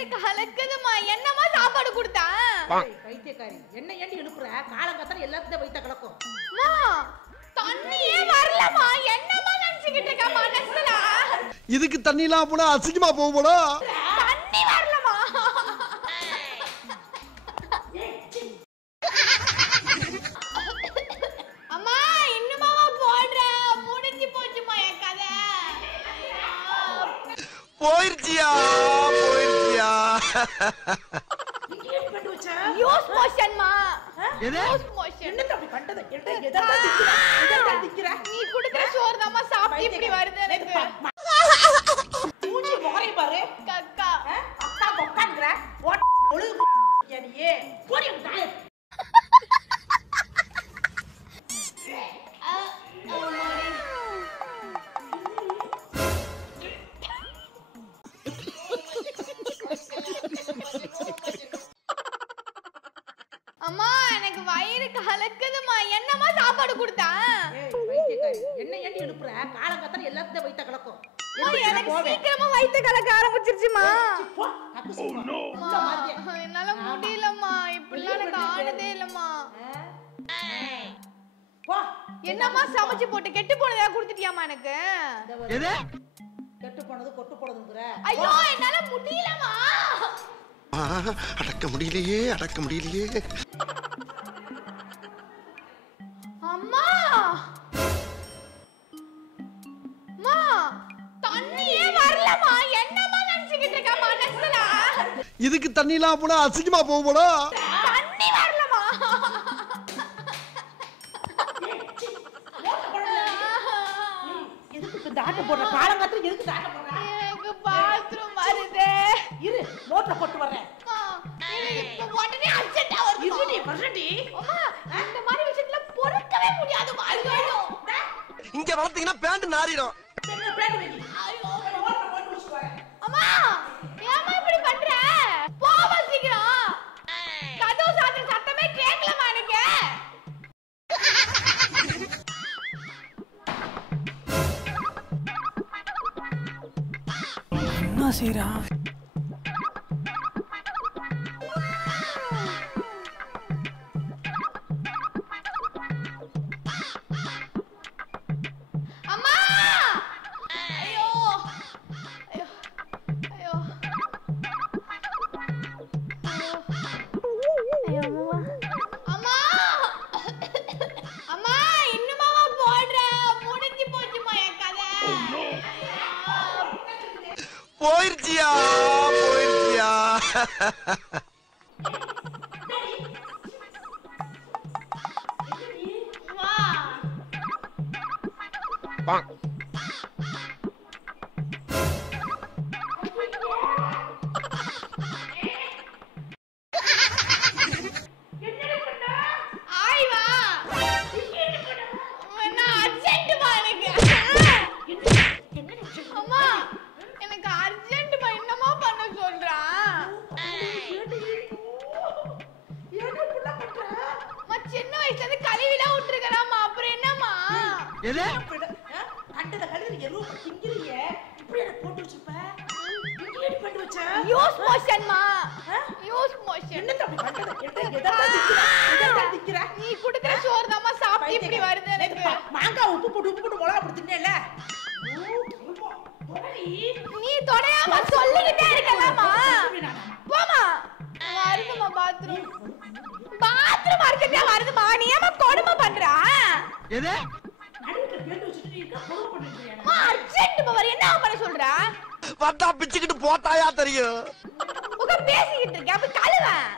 வயிறு கலக்குதுமா. என்னமா சாப்பாடு கொடுத்தா? பைத்தியக்காரி, என்ன ஏண்டி எழுப்புற? காலங்கத்தன எல்லாத்தையும் வைத்த கலக்கும். மா, தண்ணியே வரலமா. என்னமா நினைச்சிட்டு இருக்க மனசுல? இதுக்கு தண்ணிலாம் போனா அசிங்கமா போகும்டா. தண்ணி வரலமா. அம்மா, இன்னுமாவா போடுற? முடிஞ்சு போச்சுமா என் கதை. போயிருச்சியா. யூஸ் மோஷன் மா. எது? Use motion. என்னது அப்படி கண்டது? எதா திக்கிற? நீ குடுக்குற சோறு தாமா சாப்பிட்டு இப்படி வருது எனக்கு. மூஞ்சி முகரை பாரு. கக்கா. அக்கா கொக்காங்கற. ஒழுகு நீயே. போடி தாய். அம்மா, எனக்கு வயிறு கலக்குதுமா. என்னமா சாப்பாடு கொடுத்தா? பைத்தியக்காரி, என்ன ஏண்டி எழுப்புற? காலங்கத்தன எல்லாத்தையும் வைத்த கலக்கும். எனக்கு சீக்கிரமா வயித்து கலக்க ஆரம்பிச்சிருச்சுமா. போ, அக்கு சும்மா. என்னால முடியலம்மா. இப்படிலாம் எனக்கு ஆனதே இல்லம்மா. போ. என்னம்மா சமைச்சு போட்டு கெட்டு போனதா குடுத்துட்டியாமா எனக்கு? எது? கெட்டு போனது கொட்டு போனதுங்கற. ஐயோ, என்னால முடியலம்மா. அடக்க முடியலையே. அம்மா, அம்மா, தண்ணியே வரலம்மா. என்னம்மா நினைச்சிட்டு இருக்க மனசுல? இதுக்கு தண்ணிலாம் போனா அசிங்கமா போகும்டா. தண்ணி வரலம்மா. எதுக்கு இந்த ஆட்ட போடுற? காலங்கத்தன எதுக்கு இந்த ஆட்ட போடுற? எனக்கு பாத்ரூம் வருதே. இரு, மோட்டர் போட்டு வரேன். இப்ப உடனே அர்ஜென்ட்டா வருது. இருடி, வரடி. அம்மா, இந்த மாதிரி விஷயத்துல பொறுக்கவே முடியாது. ஐயோ, இங்க வளர்த்தீங்கன்னா பேண்ட் நாறிடும். என்ன பிளான் வெடி? ஐயோ. மோட்டர் போட்டு வச்சு வரேன். அம்மா, ஏம்மா இப்படி பண்ற? போமா சீக்கிரம். கதவு சாத்துற சத்தமே கேட்கலமா எனக்கு. என்ன செய்றா? அம்மா, ஐயோ, ஐயோ, ஐயோ, அம்மா, அம்மா, இன்னுமாவா போடுற? முடிஞ்சு போச்சுமா என் கதை. போயிருச்சியா. அம்மா, ஆய் வா. என்ன அர்ஜென்ட்மா எனக்கு? அம்மா, எனக்கு அர்ஜென்ட்மா. என்னமா பண்ண சொல்றா? அம்மா, சின்ன வயசுல இருந்து கழுவிலாம் விட்டுருக்கலாமா. அப்புறம் என்னம்மா? எது? கண்டத கழுவி எருவு திங்கிறியே. இப்படி எனக்கு போட்டு வச்சுப்ப. இங்க ஏடி பண்ணி வச்ச? யூஸ் மோஷன்மா. Use motion. என்னது அப்படி கண்டத? எதா திக்கிற? நீ குடுக்குற சோறு தாமா சாப்பிட்டு இப்படி வருது எனக்கு. மாங்காய் உப்பு போட்டு மிளகா போட்டு தின்னேல. நீ தொடையாம சொல்லிக்கிட்டே இருக்கலாமா? போமா. வருதுமா பாத்ரூம். பாத்ரூம் அர்ஜென்ட்டா வருதுமா. நீ ஏமா கொடுமை பண்றா? எது? நடுவுல பேண்ட் வச்சிட்டு நீ என்ன பொறுப்பு பண்ணிட்டு இருக்க? அம்மா, அர்ஜென்ட் பவர் என்ன பண்ண சொல்றா? வந்தா பிச்சுக்கிட்டு போட்டாயா தெரியும். உங்க பேசிக்கிட்டு இருக்க. அப்ப கழுவேன்.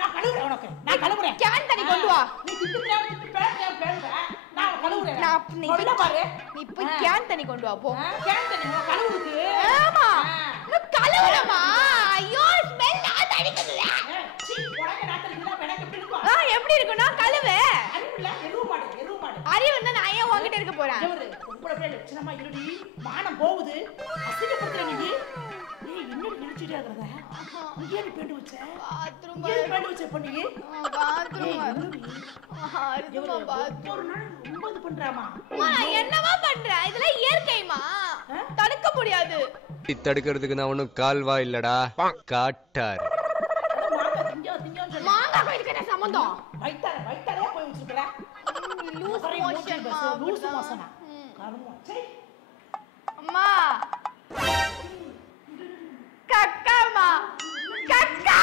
நான் கழுவுறேன் உனக்கு. நான் கழுவுறேன். கேன் தண்ணி கொண்டு வா. நீ திட்டு பேண்ட் நான் கழுவுறேன். நீ சொல்ல பாரு. நீ போய் கேன் தண்ணி கொண்டு வா போ. கேன் தண்ணி கழுவுறதுக்கு. ஆமா. நான் கழுவுறமா. ஐயோ, ஸ்மெல் நான் அடிக்குதுல. சீ, உனக்கு நாத்தம் இல்ல எனக்கு எப்படி இருக்கும்? எப்படி இருக்குன்னா கழுவு. அறிவுல எருவு மாடு. அறிவு இருந்தா நான் ஏன் உன்கிட்ட இருக்க போறேன்? இவரு உங்கள பேர் லட்சணமா இருடி. மானம் போகுது. அசிங்கப்படுத்துற நீ. ஏய், இன்னொரு நினைச்சிட்டே இருக்கறத. இங்கே நீ பேண்ட் வச்ச? பாத்ரூம். இங்கே பேண்ட் வச்ச பண்ணி? பாத்ரூம். அருதுமா பாத்ரூம். ஒரு நாள் ரொம்ப இது பண்றாமா. நான் என்னமா பண்றேன்? இதெல்லாம் இயற்கைமா. தடுக்க முடியாது. தடுக்கிறதுக்கு நான் ஒன்னும் கால்வா இல்லடா காட்டாரு. மாங்காய் இதுக்கு என்ன சம்பந்தம்? வயித்தாலே போய் வச்சிருக்கல. லூஸ் மோஷனா. அம்மா கக்காமா கக்கா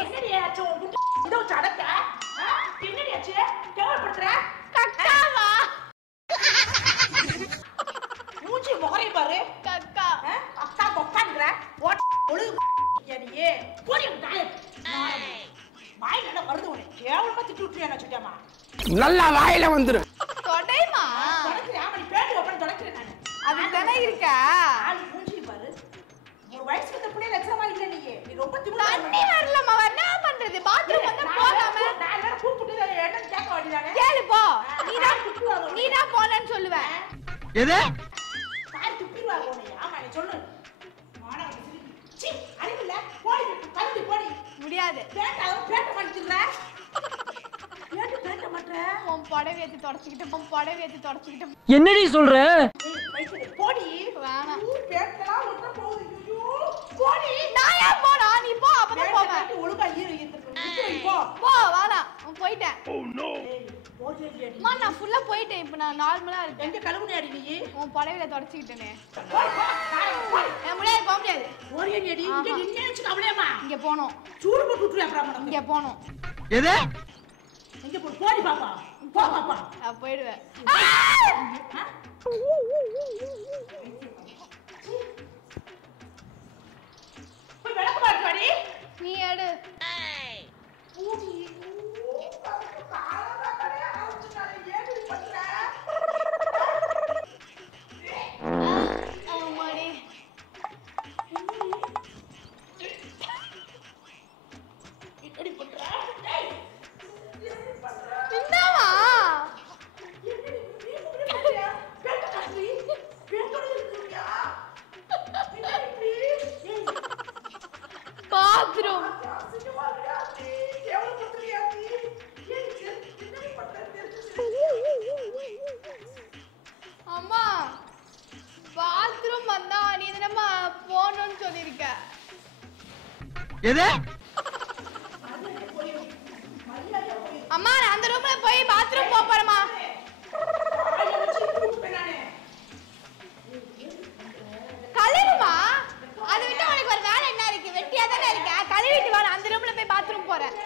என்னடி ஆச்சு இதோ சடக்க என்னடி ஆச்சு கேவலப்படுத்துற கக்காமா மூஞ்சி முகரை பாரு கக்கா அக்கா கொக்காங்கற ஒழுகு ஏடியே போடி டாய் வாய் நல்லா வருது உனக்கு கேவலமா திட்டு விட்டுறியா நான் சொல்லியாமா நல்லா வாயில வந்துரு தொடைமா தொடக்கிறேன் ஆமா நீ பேடு ஓபன் தொடக்கிறேன் நான் அது தானே இருக்கா ஆளு மூஞ்சி பாரு ஒரு வயசுக்கு அந்த புள்ள லட்சமா இல்ல நீ ரொம்ப திமிரா தண்ணி வரலமா என்ன பண்றது பாத்ரூம் வந்து போகாம நான் வேற கூப்பிட்டு என்ன கேட்க வேண்டியதானே கேளு போ நீடா போனேன்னு சொல்லுவேன் எது காய் துப்பிடுவாங்க உன்னை ஆமா நீ சொல்லு மானவ சி அறிவில்ல போடி கழுதி போடி முடியாது பேட்ட பண்ணிட்டுற பேட்ட மாட்டற உன் புடவை ஏத்தி தொடச்சிக்கிட்டு என்னடி சொல்ற? போடி வேணாம் பேட்டலாம் ஒட்ட போகுது ஐயோ போடி நான் ஏன் போறா நீ போ அப்பதான் போவேன் ஒழுங்கா போ போ வேணாம் நான் போயிட்டேன் போடி அம்மா நான் ஃபுல்லா போயிட்டேன் இப்போ நான் நார்மலா இருக்கேன் எங்க கழுவுனே அடி நீ உன் புடவையில தொடச்சிக்கிட்டேனே போய் முடியாது போக முடியாது ஓடியே அடி இங்க நின்னு வெச்சு கவலையம்மா இங்க போணும் சூடு போட்டு விட்டுறியா அப்புறம் இங்க போணும் எது இங்க போடி பாப்பா போ பாப்பா நான் போயிடுவேன் போய் விளக்கு பாருடி நீ எடு பூடி காலவக்கடே ஆவுச்சுனாலே ஏடி பண்ற ஆமாடி ஏடி பண்ற டேய் என்னவா என்னடி நீ பண்றியா பேட்ட காசி பேட்டோட இருக்கியா என்னடி ஏய் பாத்ரூம் அம்மா பாத்ரூம் வந்தா நீ என்னமா போகணும்னு சொல்லிருக்க எது அம்மா நான் அந்த ரூம்ல போய் பாத்ரூம் போறேம்மா கழுவுமா அதை விட்டு உனக்கு ஒரு வேலை என்ன இருக்கு வெட்டியா தானே இருக்க கழுவிட்டு வா அந்த ரூம்ல போய் பாத்ரூம் போறேன்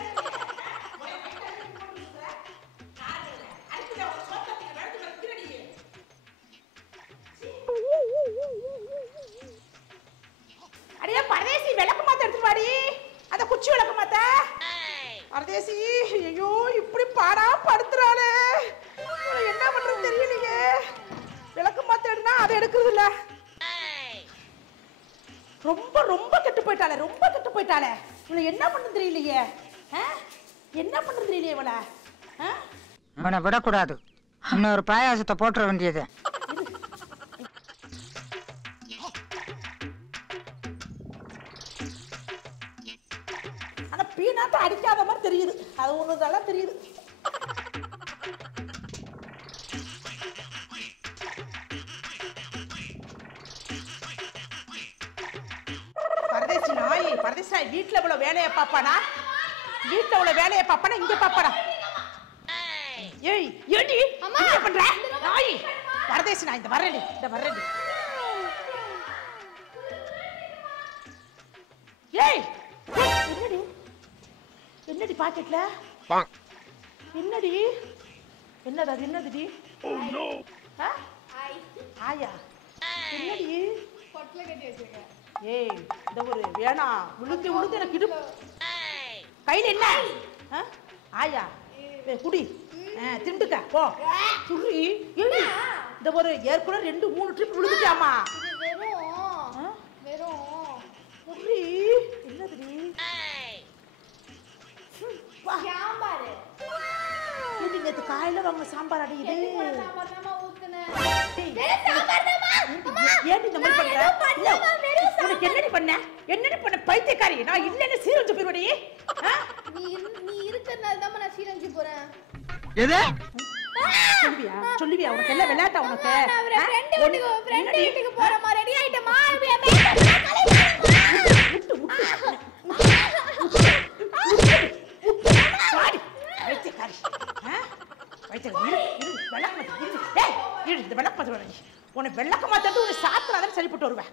அடியே பரதேசி விளக்கு மாத்த எடுத்து வாடி அத குச்சி விளக்கு மாத்த பரதேசி ஐயோ இப்படி பாடா படுத்துறாளே என்ன பண்றது தெரியலையே விளக்கு மாத்த எடுனா அதை எடுக்கிறது இல்ல ரொம்ப ரொம்ப கெட்டு போயிட்டாளே இவளை என்ன பண்றது தெரியலையே என்ன பண்றது தெரியலையே இவளை அவனை விடக்கூடாது இன்னொரு பாயாசத்தை போட்டுற வேண்டியது ஆனா பீனாத்த அடிக்காத மாதிரி தெரியுது அது ஒண்ணுதான் தெரியுது பரதேசி நாய் வீட்டுல இவ்வளவு வேலையை பாப்பானா இங்க பாப்பாடா ஏய் ஏடி என்ன பண்ற நாய் பரதேசி நாய் இந்த வர்றேடி ஏய் என்னடி பாக்கெட்ல என்னதுடி ஓ நோ ஆயா என்னடி பொட்டல கட்டி வச்சிருக்கேன் ஏய் இந்த ஒரு வேணா உளுந்து எனக்கு இடுப்பு கையில என்ன ஆயா குடி திண்டுக்க போ சுரி இந்த ஒரு ஏற்கனவே 2-3 ட்ரிப் விழுந்துட்டாமா வெறும் குடி என்னதுடி சாம்பார் இது நேத்து காலையில வாங்க சாம்பார் அடி இது சாம்பார் தாமா ஊத்துனேன் ஏன் இந்த மாதிரி பண்ற உனக்கு என்னடி பண்ண பைத்தியக்காரி நான் இல்லன்னு சீரஞ்சு போய்வடி நீ இருக்கறனால தான் நான் சீரஞ்சி போறேன் எது சொல்லுவியா உனக்கு என்ன விளையாட்டா உனக்கு? ஃப்ரெண்ட் வீட்டுக்கு போறமா, ரெடி ஆயிட்டமா? உன்னை வெள்ளக்க மாத்தாட்டு உன்னை சாத்தினாதான் சரிப்பட்டு வருவேன்.